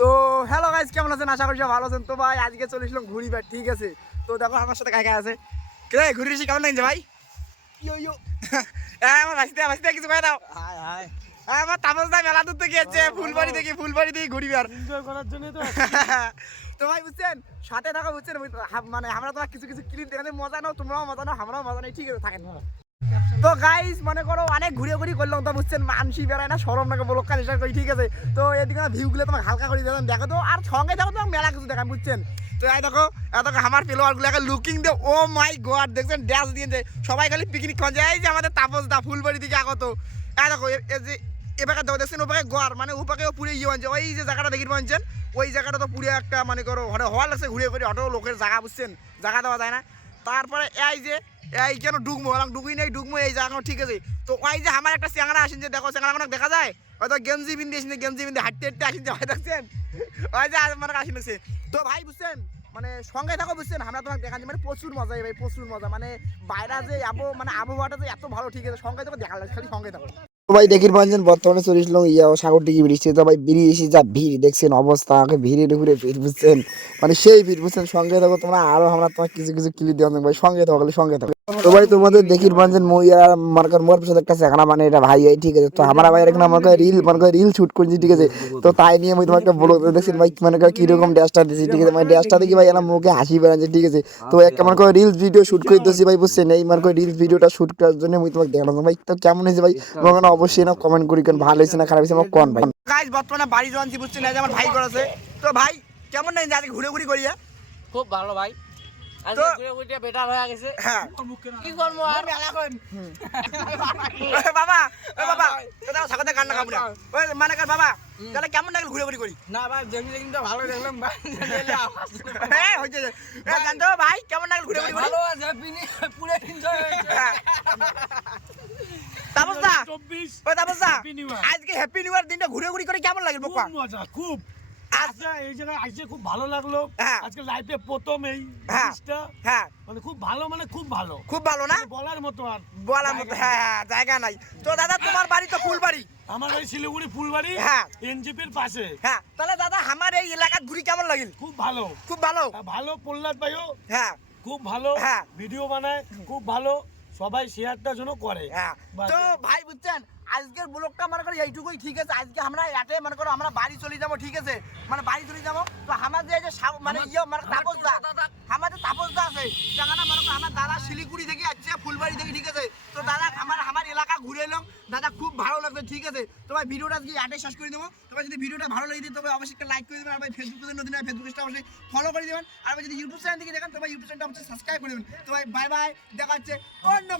তো hello guys, কেমন আছেন? আশা করি সব ভালো আছেন। তো ভাই আজকে চলে এসলাম ঘুরি বেড়াতে, ঠিক আছে? তো দেখো আমার সাথে কাকা আছে। কে ঘুরি এসে কেমন লাগছে ভাই? ইয়ো ইয়ো আমার ভাসতে কিছু কয়ে দাও। হাই হাই আমার তাপস দা মেলা দূর থেকে এসেছে, ফুলবাড়ি থেকে ঘুরি বেড়ার এনজয় করার জন্য তো। তো ভাই বুঝছেন, সাথে থাকা বুঝছেন, মানে আমরা তোমার কিছু ক্লিপ দেখানে মজা নাও, তোমরাও মজা নাও, আমরাও মজা নেই, ঠিক আছে? থাকেন। তো গাইস মনে করো অনেক ঘুরি করলাম, তো বুঝছেন মানসি বেড়ায় না, সরম নাকি বলো কাজ করি, ঠিক আছে? তো এদিকে ভিউগুলো তোমাকে হালকা করে দিলাম, দেখো তো, আর সঙ্গে থাকো তো মেলা কিছু দেখান, বুঝছেন? তো এই দেখো আমার প্লেয়ারগুলোকে লুকিং দে, ও মাই গড, দেখছেন ড্যাশ দিয়ে সবাই খালি পিকনিক খাওয়া যায়। এই যে আমাদের তাপস দা ফুলবাড়ি দিকে আগত, এই দেখো এই যে এবারে দেখো, দেখছেন ওপাকে গড়, মানে ওপাকেও পুরো ইয়ে আনছে, ওই যে জায়গাটা দেখি পাচ্ছেন, ওই জায়গাটা তো পুরো একটা মানে করো হওয়া লাগছে, ঘুরে অটো লোকের জায়গা, বুঝছেন? জায়গা দেওয়া যায় না। তারপরে এই কেন ডুগমো ডুগুই নেই, ডুগমো এই জায়গা, ঠিক আছে? তো ওই যে আমার একটা চ্যাংড়া আসেন, যে দেখো চ্যাংড়া দেখা যায়, হয়তো গেঞ্জি বিন্দি আসেন, গেঞ্জি বিন্দি হাঁটতে আসেন, যে হয় দেখছেন, ওই যে আমার আসেন লাগছে। তো ভাই বুঝছেন, মানে সঙ্গে থাকো, বুঝছেন? আমরা তোমাকে দেখাচ্ছি, মানে প্রচুর মজা ভাই, প্রচুর মজা, মানে বাইরে যে মানে আবহাওয়াটা যে এত ভালো, ঠিক আছে? সঙ্গে থাকো, দেখা লাগছে, খালি সঙ্গে থাকো। ভাই দেখির পাচ্ছেন বর্তমানে চল্লিশ লং সাগর টিকি বৃষ্টি, তো ভাই বেরিয়ে যা ভিড় দেখছেন অবস্থা, আমাকে ভিড়ের উপরে ভিড়, বুঝছেন? মানে সেই ভিড়, বুঝছেন? সঙ্গে থাকো তোমরা, আরো আমরা তোমার কিছু ক্লিপ দেওয়া ভাই, সঙ্গে থাকো, সঙ্গে থাকো। তো ভাই তোমাদের দেখির পাচ্ছেন মইয়া মার্কার মোর পিছনে একটা সেখানা, মানে এটা ভাই, ঠিক আছে? তো আমার ভাই এখানে আমার রিল শুট করছি, ঠিক আছে? তো তাই নিয়ে আমি তোমাকে বলো, দেখছেন ভাই মানে কিরকম ড্যাশটা দিচ্ছি, ঠিক আছে? মানে ড্যাশটা দেখি ভাই আমার মুখে হাসি বেড়াচ্ছে, ঠিক আছে? তো একটা মনে করে রিলস ভিডিও শুট করে দিচ্ছি ভাই, বুঝছেন? এই মানে রিলস ভিডিওটা শুট করার জন্য আমি তোমাকে দেখালাম ভাই। তো কেমন হয়েছে ভাই? তোমাকে অবশ্যই না কমেন্ট করি, কেন ভালো হয়েছে না খারাপ হয়েছে আমার কোন ভাই। গাইস বর্তমানে বাড়ি জোয়ানছি, বুঝছেন? এই যে আমার ভাই করেছে। তো ভাই কেমন নাই আজকে ঘুরে করি খুব ভালো ভাই, আজকে ঘুরে ঘুরে বেটার হয়ে গেছে। হ্যাঁ কি করবো আর বাবা, দাদা সাথে কান্না খাবো না, ওই মানে কার বাবা, তাহলে কেমন লাগলো ঘুরে করি? না ভাই, দেখলে কিন্তু ভালো দেখলাম ভাই। হ্যাঁ হইছে, জানতো ভাই কেমন লাগলো ঘুরে করি? ভালো আছে, পুরো এনজয় হয়েছে। তাপস দা, 24 ওই তাপস দা, হ্যাপি নিউ ইয়ার। আজকে হ্যাপি নিউ ইয়ার দিনটা ঘুরে করে কেমন লাগলো খুব বাবা? মজা, খুব আচ্ছা, এই জায়গায় আইসে খুব ভালো লাগলো। হ্যাঁ। আজকে লাইফে প্রথম এই হ্যাঁ। জিনিসটা, হ্যাঁ মানে খুব ভালো, মানে খুব ভালো, খুব ভালো না বলার মতো আর বলার মতো। হ্যাঁ জায়গা নাই। তো দাদা তোমার বাড়ি তো ফুলবাড়ি। আমার বাড়ি শিলিগুড়ি ফুলবাড়ি, হ্যাঁ। এনজিপির পাশে। হ্যাঁ তাহলে দাদা আমার এই এলাকার ঘুরি কেমন লাগিল? খুব ভালো, খুব ভালো। ভালো প্রহ্লাদ ভাইও হ্যাঁ খুব ভালো, হ্যাঁ। ভিডিও বানায় খুব ভালো, সবাই শেয়ারটা যেন করে। হ্যাঁ বাস। তো ভাই বুঝছেন, আজকের ব্লগটা মনে করো এইটুকুই, ঠিক আছে? আজকে আমরা এতে মনে করো আমরা বাড়ি চলে যাবো, ঠিক আছে? মানে বাড়ি চলে যাবো। তো আমাদের এই যে মানে মানে তাপস দা, আমাদের তাপস দা আছে জায়গাটা, মনে করো আমার দাদা শিলিগুড়ি থেকে আসছে, ফুলবাড়ি থেকে, ঠিক আছে? তো দাদা আমার এলাকা ঘুরে এলাম, দাদা খুব ভালো লাগবে, ঠিক আছে? তো ভাই ভিডিওটা আজকে এতে শেষ করে দেবো। তবে যদি ভিডিওটা ভালো লাগে তবে অবশ্যই একটা লাইক করে দেবেন, আর ভাই ফেসবুকে নতুন ফেসবুক পেজটা অবশ্যই ফলো করে দেবেন, আর ভাই যদি ইউটিউব চ্যানেল থেকে দেখেন তো ভাই ইউটিউব চ্যানেলটা অবশ্যই সাবস্ক্রাইব করে দেবেন। তো ভাই বাই বাই, দেখা হচ্ছে অন্য